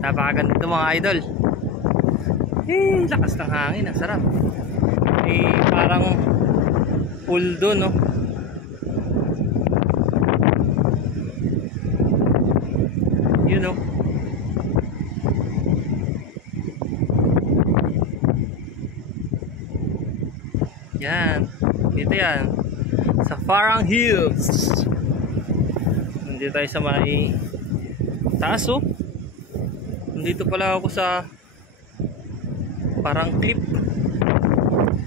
Napakaganda ito mga idol. Lakas ng hangin, ang sarap. Parang pool doon, no? Yun, no? Yan. Dito yan. Sa Farang Hills. Nandito tayo sa may taas, oh. Nandito pala ako sa parang cliff.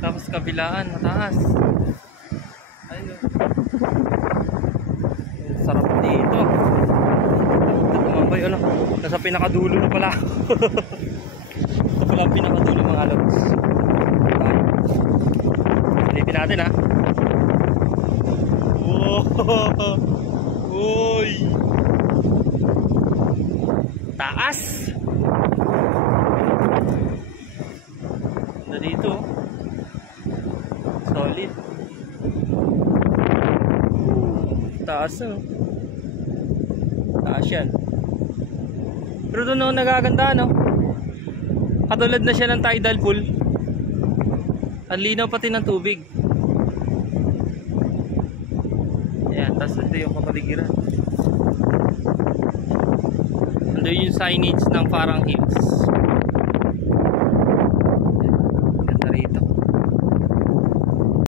Tapos kabilaan, mataas. Ayun. Sarap dito. Tumambay, ano? Nasa pinakadulo na pala. Ito pala ang pinakadulo mga logs. Silipin natin, ha. Wow! Uy! Taas! Ganda dito. Solid. Taas, no? Taas yan. Pero doon, no, nagaganda, no? Katulad na siya ng tidal pool. Ang linaw pati ng tubig. Ayan, tapos ito yung kapaligiran. Ando yung signage ng Farang Hills.